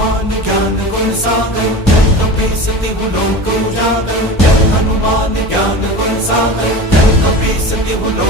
हनुमान ज्ञान गुण सागर, जय कपीस तिहु लोक उजागर। जय हनुमान ज्ञान गुण सागर, जय कपीस तिहु लोक